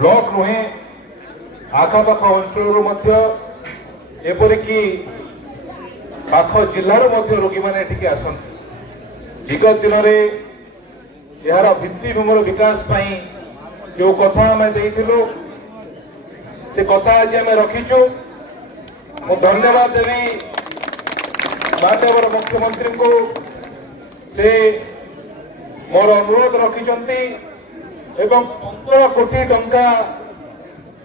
Block नुहे आखपाख अंचल एपरिक पाख जिलार रोगी मैंने आसती विगत दिन में यार भित्तिभूमि विकास जो कथा आम देलु से कथा आज आम रखीचु मु धन्यवाद देवी माननीय मुख्यमंत्री को से मोर अनुरोध रखिंट एवं 15 कोटी टंका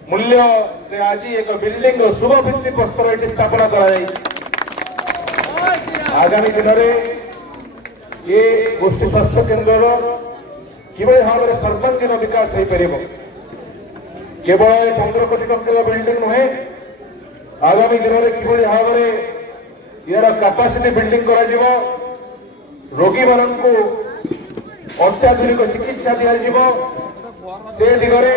मूल्य से आज एक बिल्डिंग शुभ भित्ति प्रस्तर ये स्थापना कर आगामी दिन में ये गोष्ठी स्वास्थ्य केन्द्र किभली भाव में सर्वांगीन विकास हो पार केवल 15 कोटी टंका बिल्डिंग नुहे आगामी दिन में किभली भाव में यार कैपेसिटी बिल्डिंग करा रोगी मानक अत्याधुनिक चिकित्सा दि दिगरे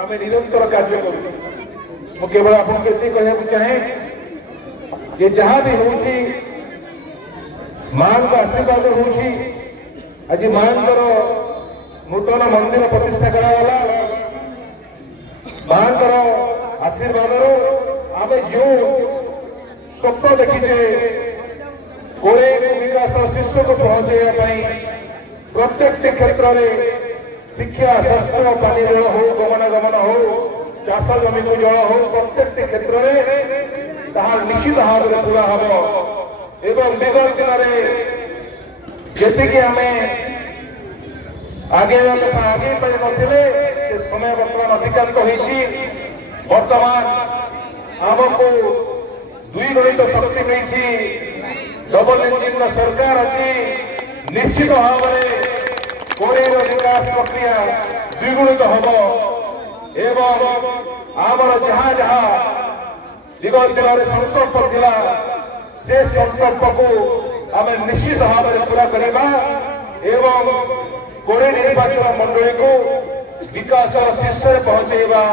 आम निरंतर कार्य कर केवल आपको कहना चाहे कि जहाँ भी हूँ मां का आशीर्वाद हूँ आज मां नूतन मंदिर प्रतिष्ठा कराला मां आशीर्वाद आम जो स्वप्न देखीचे कोड़े विकास शिष्य को पहुंचाई प्रत्येक क्षेत्र में शिक्षा स्वास्थ्य पानी जल हो गमनागमन हो चाष जमी को जल हो प्रत्येक क्षेत्र में निश्चित भाव में पूरा हम एवं विगत दिन जी आम आगे आगे पारे से समय बर्तमान अतिक्रांत होर्तमान आमको 2 गणित शक्ति मिली डबल इंजिन सरकार अच्छी निश्चित भाव में कोड़े विकास प्रक्रिया द्विगुणित हम एवं आमर जहाँ जहाँ विगत दिन में संकल्प थिला से संकल्प को आम निश्चित भाव में पूरा करवा एवं कोड़े निर्वाचन मंडली को विकास शीर्ष में पहुंचेगा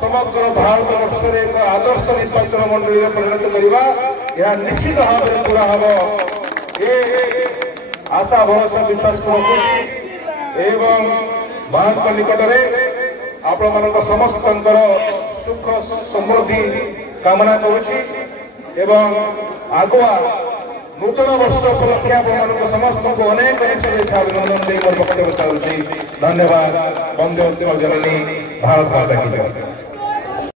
समग्र भारत वर्ष में एक आदर्श निर्वाचन मंडली में परिणत करवा यह निश्चित भाव में पूरा हम ये आशा भरोसा विश्वास एवं मां निकट में आपण समस्त सुख समृद्धि कामना करुच्ची एवं आगुआ नूतन वर्ष उपलक्षे आप समस्त को अनेक शुभेच्छा अभिनंदन दे वक्तव्य सारूँ। धन्यवाद। वंदे उत्तम जननी भारत माता की जय।